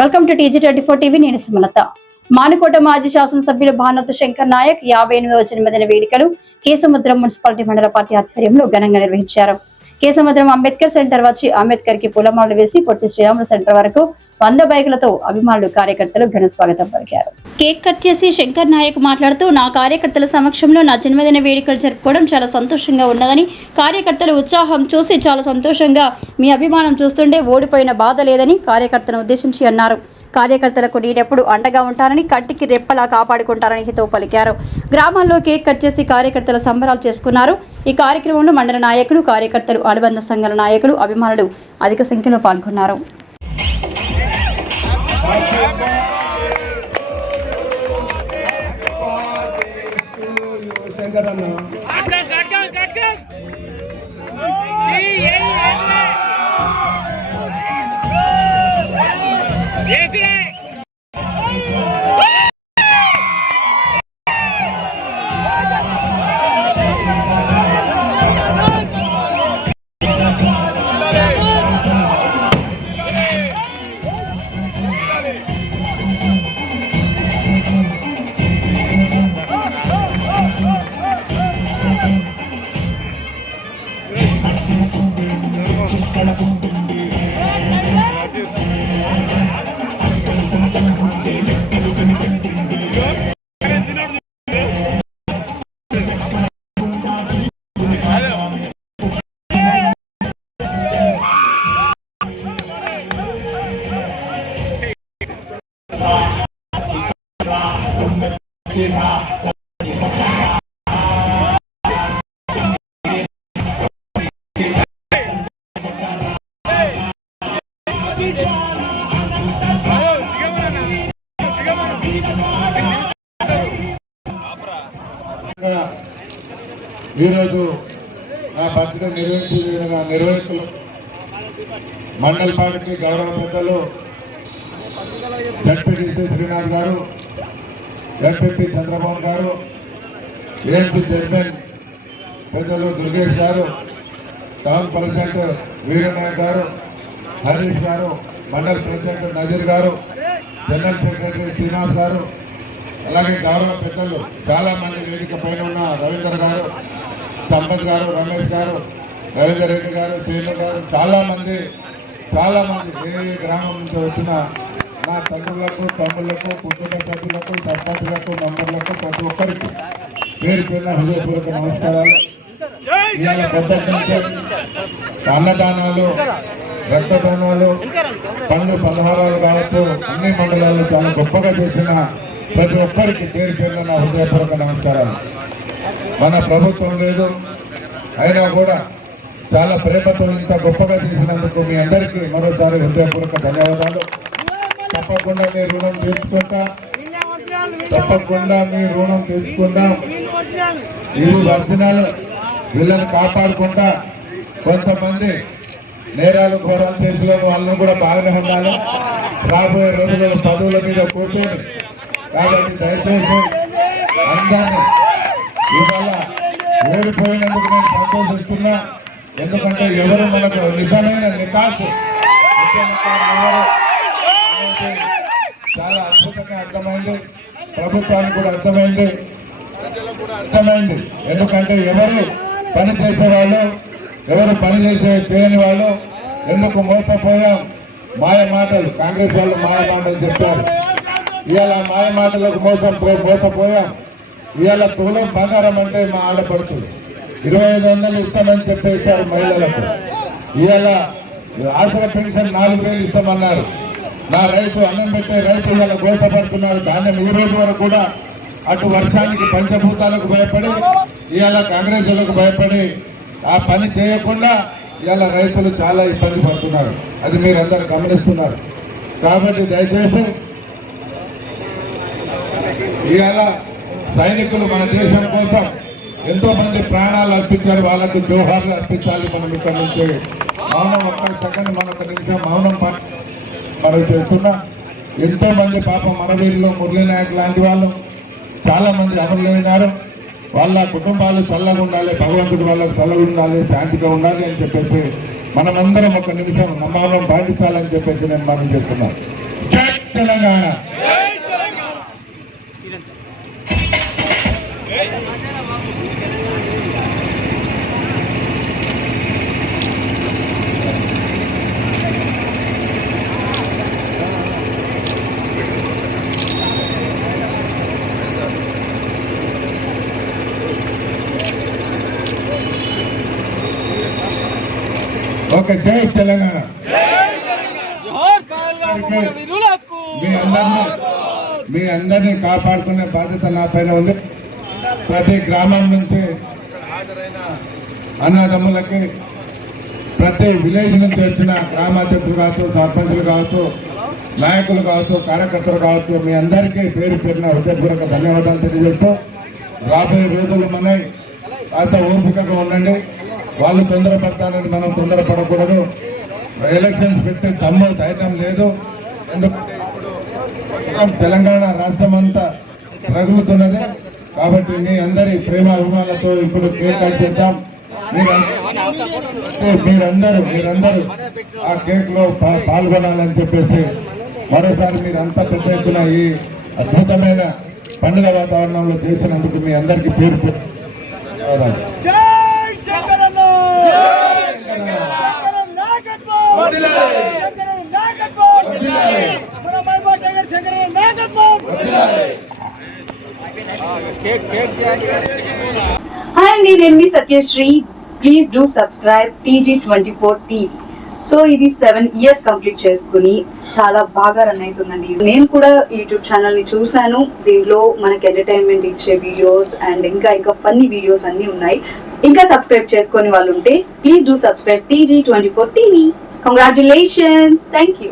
Welcome to TG24 TV. నేను సుమలత. మానుకోట మాజీ శాసనసభ్యులు భానోతు శంకర్ నాయక్ 58వ జన్మదిన వేడుకలు కేసముద్రం మున్సిపాలిటీ మండల పార్టీ ఆధ్వర్యంలో ఘనంగా నిర్వహించారు. కేసముద్రం అంబేద్కర్ సెంటర్ వచ్చి అంబేద్కర్ కి పూలమాలలు వేసి పొట్టి శ్రీరాములు సెంటర్ వరకు 100 బైకులతో అభిమానులు కార్యకర్తలు ఘన స్వాగతం పలికారు. కేక్ కట్ చేసి శంకర్ నాయక్ మాట్లాడుతూ, నా కార్యకర్తల సమక్షంలో నా జన్మదిన వేడుకలు జరుపుకోవడం చాలా సంతోషంగా ఉన్నదని, కార్యకర్తల ఉత్సాహం చూసి చాలా సంతోషంగా, మీ అభిమానం చూస్తుంటే ఓడిపోయిన బాధ లేదని కార్యకర్తను ఉద్దేశించి అన్నారు. కార్యకర్తలకు నేనెప్పుడు అండగా ఉంటారని, కంటికి రెప్పలా కాపాడుకుంటారని హితవు పలికారు. గ్రామాల్లో కేక్ కట్ చేసి కార్యకర్తల సంబరాలు చేసుకున్నారు. ఈ కార్యక్రమంలో మండల నాయకులు, కార్యకర్తలు, అనుబంధ సంఘాల నాయకులు, అభిమానులు అధిక సంఖ్యలో పాల్గొన్నారు. ఈరోజు నా బర్త్డే నిర్వహితులు మండల పార్టీ గౌరవ పెద్దలు జడ్పీటీసీ శ్రీనాథ్ గారు, ఎంపీపీ చంద్రబాబు గారు, ఏఎంసీ చైర్మన్ పెద్దలు దుర్గేష్ గారు, టౌన్ ప్రెసిడెంట్ వీరనాయక్ గారు, హరీష్ గారు, మండల ప్రెసిడెంట్ నజీర్ గారు, జనరల్ సెక్రటరీ శ్రీనాథ్ గారు, అలాగే గౌరవ పెద్దలు చాలా మంది వేదిక పైన ఉన్న రవీందర్ గారు, సంపత్ గారు, రమేష్ గారు, రవీందర్ రెడ్డి గారు, శ్రీను గారు, చాలా మంది ఏ గ్రామం నుంచి వచ్చిన నా తండ్రులకు, తమ్ముళ్లకు, కుటుంబ సభ్యులకు, సర్పంచులకు, మెంబర్లకు, ప్రతి ఒక్కరికి పేరు పేరున హృదయపూర్వక నమస్కారాలు. ఇవాళ పెద్ద అన్నదానాలు, రక్తదానాలు, పండ్లు పలహారాలు కావచ్చు, అన్ని మండలాల్లో చాలా గొప్పగా చేసిన ప్రతి ఒక్కరికి పేరు పేరున నా హృదయపూర్వక నమస్కారాలు. మన ప్రభుత్వం లేదు, అయినా కూడా చాలా ప్రేమతో ఇంత గొప్పగా చేసినందుకు మీ అందరికీ మరోసారి హృదయపూర్వక ధన్యవాదాలు. తప్పకుండా మీ రుణం తీర్చుకుందాం. ఇవి వర్జనాలు, వీళ్ళని కాపాడుకుంటా. కొంతమంది నేరాలు ఘోరాలు చేసిన వాళ్ళని కూడా బాగానే ఉండాలి. రాబోయే రోజుల్లో పదవుల మీద కూర్చొని, కాబట్టి దయచేసి అందరినీ ఇవాళ ఓడిపోయినందుకు నేను సంతోషిస్తున్నా. ఎందుకంటే ఎవరు మనకు నిజమైన నికాసు చాలా అద్భుతంగా అర్థమైంది, ప్రభుత్వానికి కూడా అర్థమైంది. ఎందుకంటే ఎవరు పని చేసేవాళ్ళు, ఎవరు పని చేయని వాళ్ళు ఎందుకు మోసపోయాం. మాయ మాటలు, కాంగ్రెస్ వాళ్ళు మాయ మాటలు చెప్పారు. ఇవాళ మాయ మాటలకు మోసపోయాం. ఇవాళ తులం బంగారం అంటే మా ఆడపడుతుంది 2500 ఇస్తామని చెప్పేశారు మహిళలకు. ఇవాళ ఆసర పెన్షన్ 4000 ఇస్తామన్నారు. నా రైతు అన్నం పెట్టే రైతు ఇవాళ గోసపడుతున్నారు. ధాన్యం ఈ రోజు వరకు కూడా అటు వర్షానికి పంచభూతాలకు భయపడి, ఇవాళ కాంగ్రెస్ వాళ్ళకు భయపడి ఆ పని చేయకుండా ఇవాళ రైతులు చాలా ఇబ్బంది పడుతున్నారు. అది మీరందరూ గమనిస్తున్నారు. కాబట్టి దయచేసి ఇవాళ సైనికులు మన దేశం కోసం ఎంతో మంది ప్రాణాలు అర్పించారు. వాళ్ళకు జోహార్లు అర్పించాలి. మనం ఇక్కడ నుంచి మౌనం ఒక్క సెకండ్, మనొక నిమిషం మౌనం మనం చేస్తున్నా. ఎంతో మంది పాపం మనవీరులు, మురళీ నాయక్ లాంటి వాళ్ళు చాలా మంది అమరులైనారు. వాళ్ళ కుటుంబాలు చల్లగా ఉండాలి, భగవంతుడు వాళ్ళకు చల్లగా ఉండాలి, శాంతిగా ఉండాలి అని చెప్పేసి మనమందరం ఒక నిమిషం మౌనం పాటించాలని చెప్పేసి నేను మనం చెప్తున్నాను. తెలంగాణ. ఓకే, జై తెలంగాణ. మీ అందరినీ కాపాడుకునే బాధ్యత నా పైన ఉంది. ప్రతి గ్రామం నుంచి హాజరైన అన్నదమ్ములకి, ప్రతి విలేజ్ నుంచి వచ్చిన గ్రామాధ్యక్షులు కావచ్చు, సర్పంచులు కావచ్చు, నాయకులు కావచ్చు, కార్యకర్తలు కావచ్చు, మీ అందరికీ పేరు పేరున హృదయపూర్వక ధన్యవాదాలు తెలియజేస్తూ, రాబోయే రోజులు ఉన్నాయి, కాస్త ఓపికగా ఉండండి. వాళ్ళు తొందరపడతానని మనం తొందరపడకూడదు. ఎలక్షన్స్ పెట్టే దమ్ము ధైర్యం లేదు. ఎందుకంటే ఇప్పుడు తెలంగాణ రాష్ట్రం అంతా రగులుతున్నది. కాబట్టి మీ అందరి ప్రేమ అభిమానులతో ఇప్పుడు కేక్ కట్ చేద్దాం. మీరందరూ ఆ కేక్ లో పాల్గొనాలని చెప్పేసి మరోసారి మీరు అంతా పెద్ద ఎత్తున ఈ అద్భుతమైన పండుగ వాతావరణంలో చేసినందుకు మీ అందరికీ పేరు ధన్యవాదాలు. హాయ్ అండి, నేను మీ Satyasri. Please do subscribe TG24 TV. So ఇది 7 years కంప్లీట్ చేసుకుని చాలా బాగా రన్ అవుతుందండి. నేను కూడా యూట్యూబ్ ఛానల్ ని చూశాను. దీంట్లో మనకి ఎంటర్టైన్మెంట్ ఇచ్చే వీడియోస్ అండ్ ఇంకా ఫన్నీ వీడియోస్ అన్ని ఉన్నాయి. ఇంకా సబ్స్క్రైబ్ చేసుకొని వాళ్ళు ఉంటే please do subscribe TG24 TV. Congratulations. Thank you.